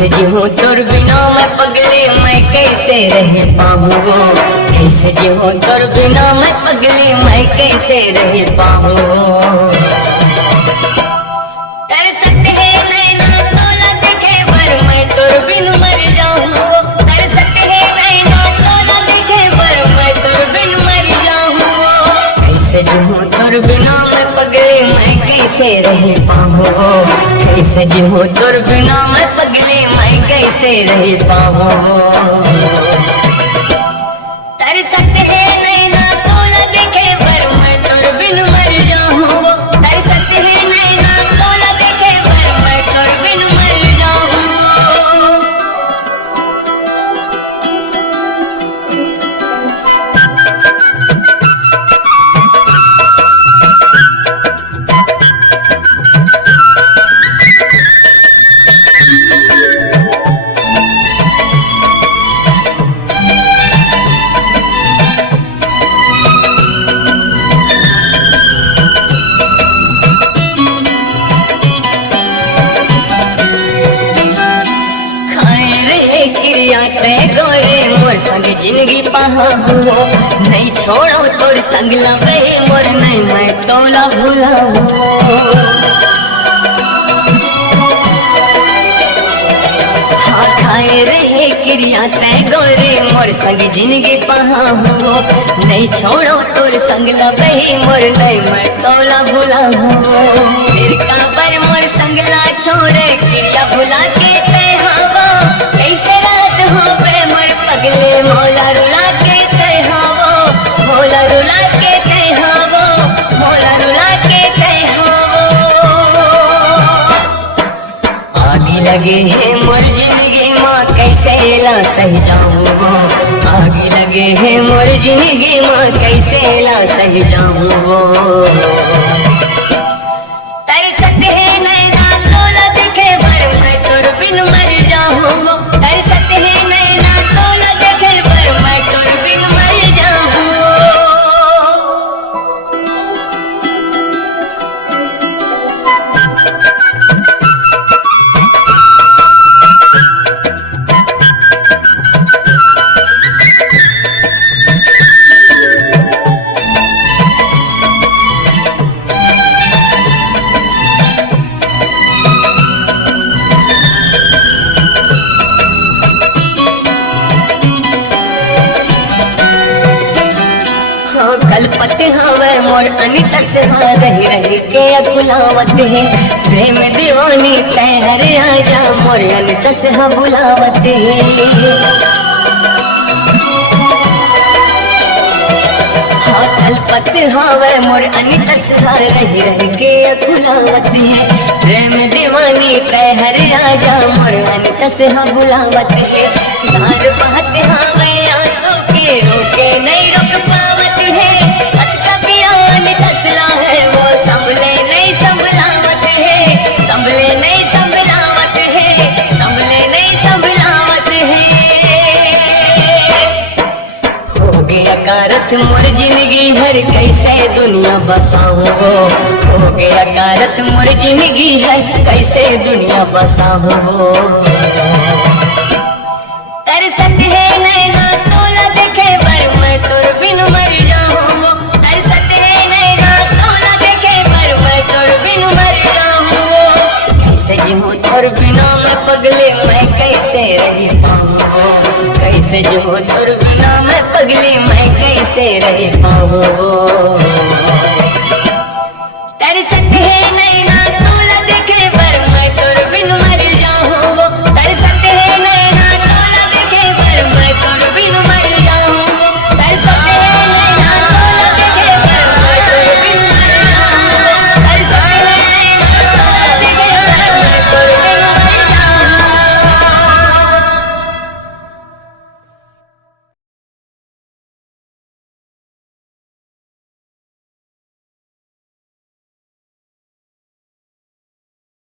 कैसे जीऊं तोर बिना मैं पगली, मैं कैसे रह पाऊँ। कैसे जीऊं तोर बिना मैं पगली, मैं कैसे रह पाऊँ। तरसत है नैना तोला देखे पर मैं तोर बिन मर जाऊँ। तरसत है नैना तोला देखे पर मैं तोर बिन मर जाऊँ। कैसे जीऊं तोर बिना मैं पगली, मैं कैसे रह पाऊँ। कैसे जीऊं तोर बिना मैं पगली, मैं कैसे रह पाऊँ। तरसत है नैना तोला देखे पर मैं तोर बिन मर जाऊँ। तरसत है नैना तोला देखे पर मैं तोर बिन मर जाऊँ। क्रिया तय गोरे मोर संग जिंदगी पहा हो। नहीं छोड़ो तोर संग लवे मोर, नहीं मैं तोला भूला हो। हाँ खाए रहे क्रिया तय गोरे मोर संग जिंदगी पहा हो। नहीं छोड़ो तोर संग लवे मोर, नहीं मैं तोला भूला हो। फिर काबर मोर संग ला छोड़े क्रिया भुला के तय हवा। कैसे रात हो बे मोर पगले मौला रुला के तय हवो। मौला रुला के तय हवो, मौला रुला के तय हवो। आग लगे है मोर जिंदगी माँ कैसे ला सही जाऊँ। आग लगे है मोर जिंदगी माँ कैसे ला सही जाऊँ। तरसत है नैना तोला देखे पर मैं तोर बिन मर जाऊँ। तरसत है नैना तोला देखे पर मैं तोर बिन मर जाऊँ। कलपत हवे मोर अनित से हाँ रही रही के अकुलावत है। प्रेम दीवानी तय हर आजा मोर अनित से हाँ बुलावत है। हाँ कलपत हवे मोर अनित से हाँ रही रही के अकुलावत है। प्रेम दीवानी तय हर आजा मोर अनित से हाँ बुलावत है। धार बहत हवे आंसू के रोके नहीं रोक पावत है। अटका पियान तसला है वो संभले नहीं संभलावत है। संभले नहीं संभलावत है, संभले नहीं संभलावत है। हो गया कारत मोर जिंदगी हर कैसे दुनिया बसाऊँ। हो गया कारत मोर जिंदगी है कैसे दुनिया बसाऊँ। तरसत है नैना तोला देखे पर मैं तोर बिन मर जाऊँ। तरसत है नैना तोला देखे पर मैं तोर बिन मर जाऊँ। कैसे जीऊं तोर बिना मैं पगली, मैं कैसे रह पाऊँ। कैसे जीऊं तोर बिना मैं पगली, मैं कैसे रह पाऊँ।